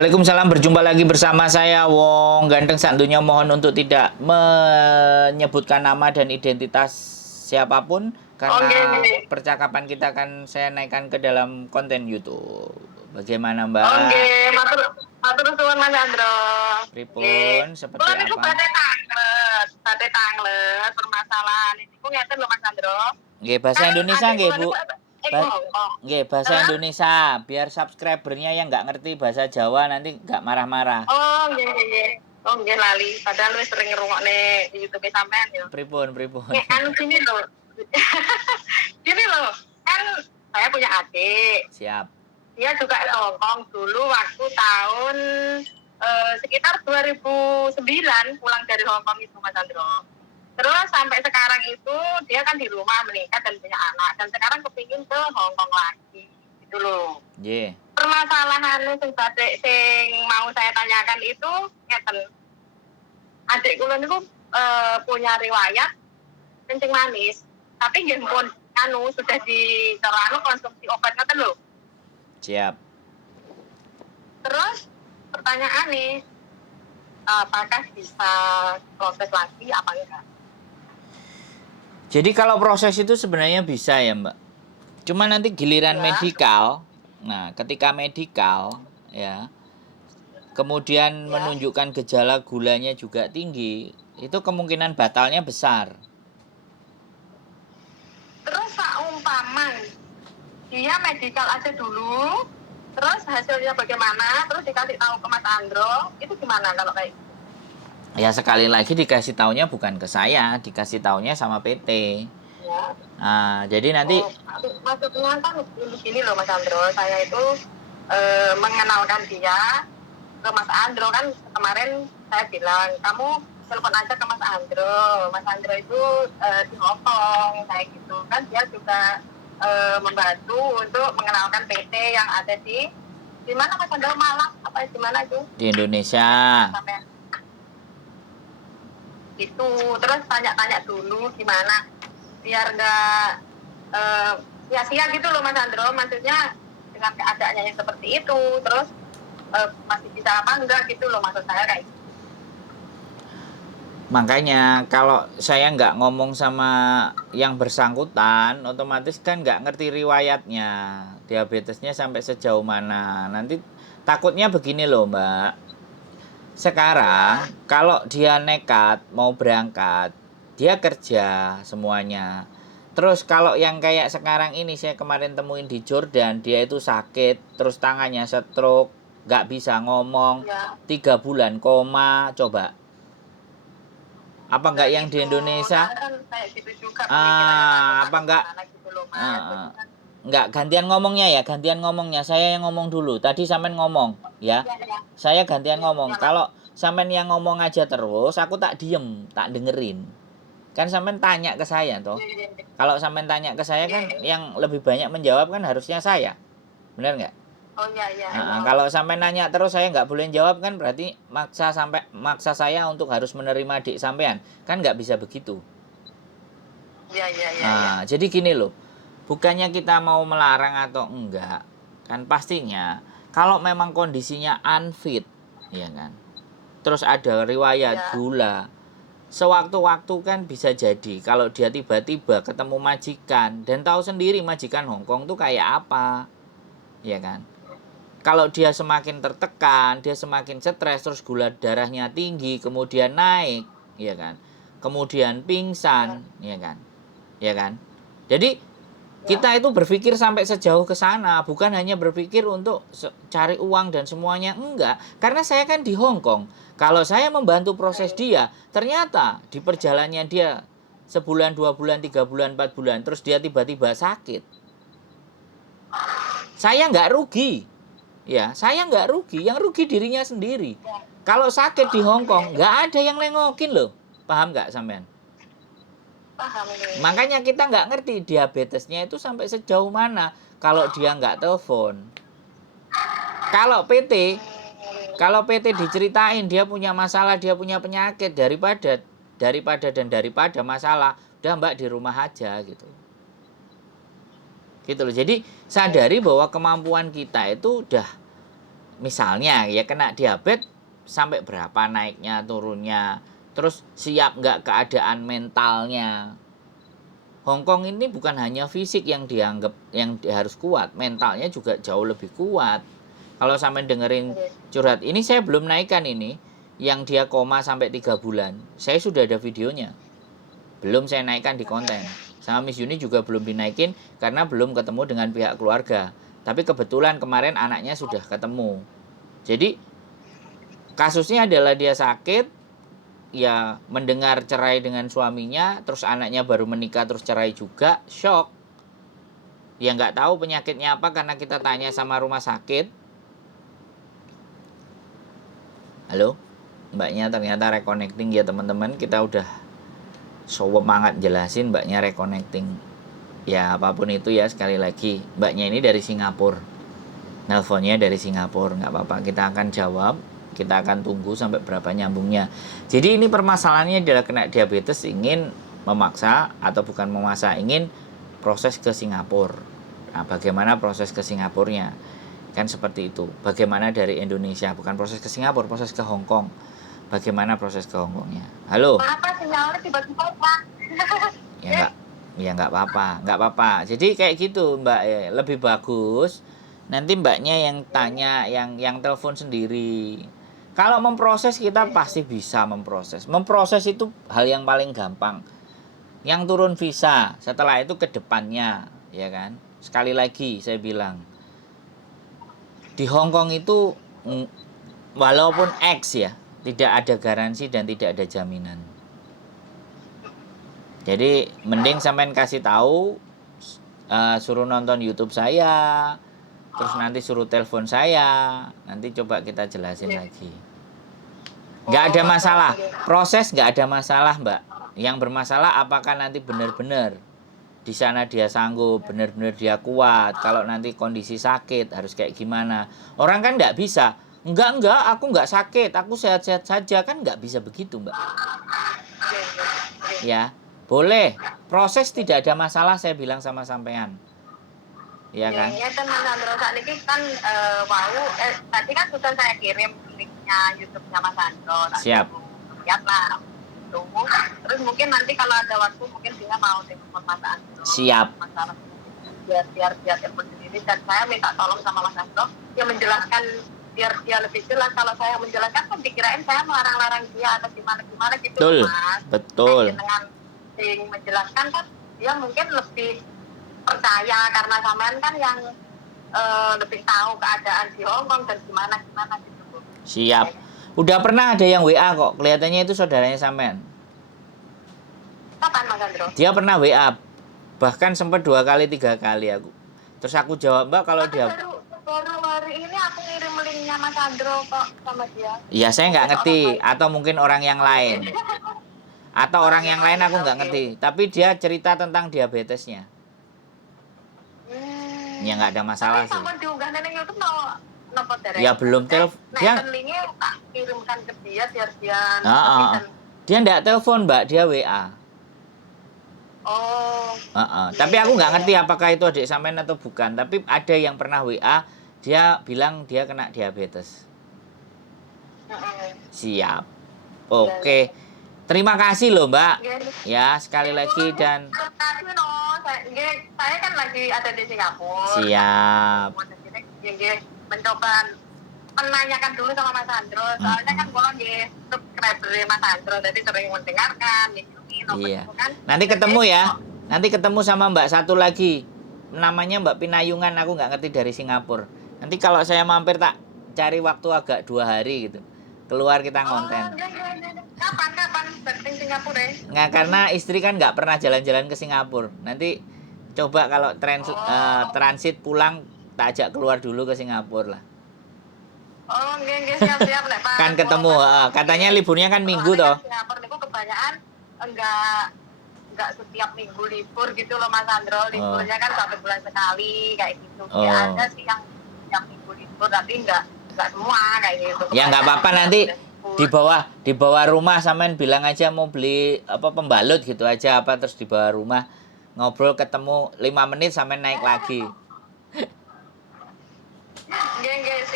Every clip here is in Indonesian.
Waalaikumsalam, berjumpa lagi bersama saya Wong Ganteng. Santunya mohon untuk tidak menyebutkan nama dan identitas siapapun karena Oke, percakapan kita akan saya naikkan ke dalam konten YouTube. Bagaimana oke, Mbak? matur matur suwun Mas Andro. Nggih. Pripun? Seperti Kula niku apa? badhe tanglet permasalahan niku ngeten lho Mas Andro. Nggih, bahasa Kan Indonesia adik nggih kula Bu. niku Ba Hongkong. nggih, bahasa Heeh. Indonesia biar subscribernya yang nggak ngerti bahasa Jawa nanti nggak marah-marah. Oh, nggih nggih nggih. Oh, nggih lali. Padahal wis sering ngrungokne YouTube sampean yo. Pripun, pripun. Nek anu gini lho. Gini loh, kan saya punya adik. Siap. Dia juga ke Hongkong dulu waktu tahun sekitar 2009 pulang dari Hongkong itu Mas Andro. Terus sampai sekarang itu dia kan di rumah menikah dan punya anak dan sekarang kepingin ke Hongkong lagi gitu loh. Nggih. Permasalahan sing mau saya tanyakan itu ngeten. Adik kula niku punya riwayat kencing manis, tapi nggih pun sudah di konsumsi obat ngoten lho. Siap. Terus pertanyaan nih, apakah bisa proses lagi apa enggak? Jadi kalau proses itu sebenarnya bisa ya Mbak. Cuma nanti giliran Ya. medikal. Nah, ketika medikal ya, kemudian Ya. menunjukkan gejala gulanya juga tinggi, itu kemungkinan batalnya besar. Terus seumpama dia medikal aja dulu, terus hasilnya bagaimana, terus dikasih tahu ke Mas Andro, itu gimana kalau kayak gitu? Ya sekali lagi dikasih taunya bukan ke saya, dikasih taunya sama PT. Ya. Nah, jadi nanti Maksudnya kan begini loh Mas Andro, saya itu mengenalkan dia ke Mas Andro kan kemarin saya bilang kamu telepon aja ke Mas Andro. Mas Andro itu di Hongkong kayak gitu kan dia juga membantu untuk mengenalkan PT yang ada di mana Mas Andro, Malang apa di mana itu di Indonesia. sampai gitu. Terus tanya-tanya dulu gimana biar nggak sia-sia gitu loh Mas Andro, maksudnya dengan keadaannya yang seperti itu terus masih bisa apa enggak gitu loh maksud saya kayak gitu. Makanya kalau saya nggak ngomong sama yang bersangkutan, otomatis kan nggak ngerti riwayatnya, diabetesnya sampai sejauh mana. Nanti takutnya begini loh Mbak. Sekarang kalau dia nekat mau berangkat, dia kerja semuanya. Terus kalau yang kayak sekarang ini saya kemarin temuin di Jordan, dia itu sakit, terus tangannya stroke, nggak bisa ngomong, Ya. 3 bulan koma, coba. Apa enggak yang di Indonesia? Kan kayak gitu juga pemikirannya Apa enggak? gimana gitu loh Mas. Enggak, gantian ngomongnya ya, gantian ngomongnya. Saya yang ngomong dulu. Tadi sampean ngomong, ya. Ya, ya. Saya gantian ngomong. Ya, Mas. Kalau sampean yang ngomong aja terus, aku tak diem, tak dengerin. Kan sampean tanya ke saya toh. Ya, ya, ya. Kalau sampean tanya ke saya kan yang lebih banyak menjawab kan harusnya saya. Benar nggak? Oh ya ya. Kalau sampai nanya terus saya nggak boleh jawab kan berarti maksa saya untuk harus menerima adik sampean, kan nggak bisa begitu. Ya ya ya. Jadi gini loh, bukannya kita mau melarang atau enggak, kan pastinya kalau memang kondisinya unfit, ya kan, terus ada riwayat Ya. gula, sewaktu-waktu kan bisa jadi kalau dia tiba-tiba ketemu majikan dan tahu sendiri majikan Hongkong tuh kayak apa, ya kan. Kalau dia semakin tertekan, dia semakin stres, terus gula darahnya tinggi, kemudian naik, ya kan. Kemudian pingsan, ya kan. Ya kan? Jadi kita itu berpikir sampai sejauh ke sana, bukan hanya berpikir untuk cari uang dan semuanya, enggak. Karena saya kan di Hongkong. Kalau saya membantu proses dia, ternyata di perjalanannya dia sebulan, 2 bulan, 3 bulan, 4 bulan, terus dia tiba-tiba sakit. Saya nggak rugi. Ya, saya nggak rugi, yang rugi dirinya sendiri. Kalau sakit di Hongkong, nggak ada yang nengokin loh. Paham nggak sampean? Paham ini. Makanya kita nggak ngerti diabetesnya itu sampai sejauh mana kalau dia nggak telepon. Kalau PT diceritain dia punya masalah, dia punya penyakit, daripada masalah, udah Mbak di rumah aja gitu. Gitu loh. Jadi sadari bahwa kemampuan kita itu udah misalnya ya kena diabetes sampai berapa naiknya turunnya, terus siap nggak keadaan mentalnya. Hongkong ini bukan hanya fisik yang dianggap yang harus kuat, mentalnya juga jauh lebih kuat. Kalau sampai dengerin curhat, ini saya belum naikkan ini, yang dia koma sampai 3 bulan. Saya sudah ada videonya. Belum saya naikkan di konten. Sama Miss Yuni juga belum dinaikin karena belum ketemu dengan pihak keluarga. Tapi kebetulan kemarin anaknya sudah ketemu. Jadi kasusnya adalah dia sakit, ya mendengar cerai dengan suaminya, terus anaknya baru menikah terus cerai juga, shock. Ya nggak tahu penyakitnya apa karena kita tanya sama rumah sakit. Halo, mbaknya ternyata reconnecting ya teman-teman. Kita udah semangat jelasin, mbaknya reconnecting. Ya apapun itu ya, sekali lagi mbaknya ini dari Singapura. Nelponnya dari Singapura, nggak apa-apa, kita akan jawab. Kita akan tunggu sampai berapa nyambungnya. Jadi ini permasalahannya adalah kena diabetes ingin memaksa atau bukan memaksa, ingin proses ke Singapura. Nah, bagaimana proses ke Singapurnya? Kan seperti itu. Bagaimana dari Indonesia, bukan proses ke Singapura, proses ke Hong Kong. Bagaimana proses ke Hong Kongnya? Halo. Kenapa sinyalnya tiba-tiba Pak? Ya nggak apa-apa. Jadi kayak gitu Mbak, lebih bagus nanti mbaknya yang tanya, yang telepon sendiri. Kalau memproses kita pasti bisa memproses. Memproses itu hal yang paling gampang. Yang turun visa, setelah itu ke depannya, ya kan? Sekali lagi saya bilang, di Hong Kong itu walaupun X ya, tidak ada garansi dan tidak ada jaminan. Jadi mending sampean kasih tahu, suruh nonton YouTube saya, terus nanti suruh telepon saya, nanti coba kita jelasin lagi. Nggak ada masalah, proses nggak ada masalah Mbak. Yang bermasalah apakah nanti benar-benar di sana dia sanggup, benar-benar dia kuat. Kalau nanti kondisi sakit harus kayak gimana? Orang kan nggak bisa, enggak, aku nggak sakit, aku sehat-sehat saja, kan nggak bisa begitu Mbak. Ya, boleh. Proses tidak ada masalah, saya bilang sama sampean. Iya kan? Ya kan Mas Andro saat ini kan tadi kan sudah saya kirim linknya YouTube-nya Mas Andro. Siap. Lihat lah. Tunggu. Terus mungkin nanti kalau ada waktu mungkin dia mau telepon Mas Andro. Siap. Masalah biar telepon sendiri, dan saya minta tolong sama Mas Andro yang menjelaskan biar dia lebih jelas. Kalau saya menjelaskan kan dikirain saya melarang-larang dia atau gimana gitu. Betul. Mas. Betul. Dengan menjelaskan kan dia mungkin lebih percaya karena sampean kan yang lebih tahu keadaan di Hong Kong dan gimana gitu. Siap. Udah pernah ada yang WA kok. Kelihatannya itu saudaranya sampean. Kapan Mas Andro? Dia pernah WA. Bahkan sempat 2 kali 3 kali aku. Terus aku jawab, Mbak, kalau dia baru hari ini aku ngirim linknya Mas Andro kok sama dia. Iya, saya nggak ngerti, atau mungkin orang yang lain. Atau orang yang lain aku nggak ngerti. Tapi dia cerita tentang diabetesnya. Ya nggak ada masalah sih. Ya belum telepon. Dia linknya tak kirimkan ke dia biar dia. Dia nggak telepon Mbak, dia WA. Oh. Tapi aku nggak ngerti apakah itu adik sampean atau bukan. Tapi ada yang pernah WA, dia bilang dia kena diabetes. Siap. Oke. Terima kasih loh Mbak. Ya sekali lagi dan. Saya kan lagi ada di Singapura. Siap. Mencoba menanyakan dulu sama Mas Andro. Soalnya kan kalau di subscriber Mas Andro, jadi sering mendengarkan. Iya. Nanti ketemu ya. Nanti ketemu sama Mbak satu lagi. Namanya Mbak Pinayungan. Aku nggak ngerti, dari Singapura. Nanti kalau saya mampir tak cari waktu agak 2 hari gitu. Keluar kita ngonten. Kapan ke Singapura? Nggak, karena istri kan nggak pernah jalan-jalan ke Singapura. Nanti coba kalau transit pulang tak ajak keluar dulu ke Singapura lah. Oh, siap Pak. Kan ketemu, katanya liburnya kan minggu toh. Singapura itu kebanyakan enggak setiap minggu libur gitu loh Mas Andro. Liburnya kan 1 bulan sekali kayak gitu. Ya ada sih yang minggu libur, tapi enggak semua kayak gitu. Ya nggak apa-apa, nanti di bawah rumah sampean bilang aja mau beli pembalut gitu aja terus di bawah rumah ngobrol, ketemu 5 menit sampean naik lagi. Siap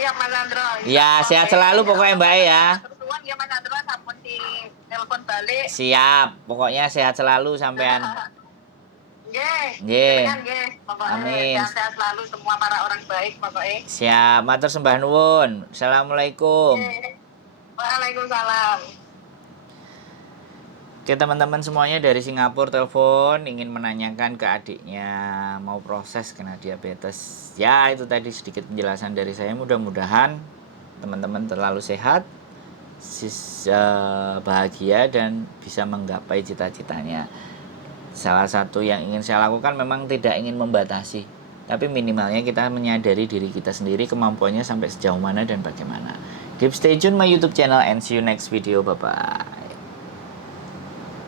siap Mas Andro. Ya, sehat selalu pokoknya Mbak ya. Terus ya Mas Andro, sampun di telepon balik. Siap, pokoknya sehat selalu sampean. Nggih. Nggih. Nggih. Pokoknya Amin. sehat selalu semua para orang baik pokoknya. Siap, matur sembah nuwun. Assalamualaikum. Nggih. Waalaikumsalam. Oke teman-teman semuanya dari Singapura telepon ingin menanyakan ke adiknya mau proses kena diabetes. Ya itu tadi sedikit penjelasan dari saya. Mudah-mudahan teman-teman terlalu sehat, bahagia dan bisa menggapai cita-citanya. Salah satu yang ingin saya lakukan memang tidak ingin membatasi, tapi minimalnya kita menyadari diri kita sendiri kemampuannya sampai sejauh mana dan bagaimana. Keep stay tune my YouTube channel and see you next video. Bye bye.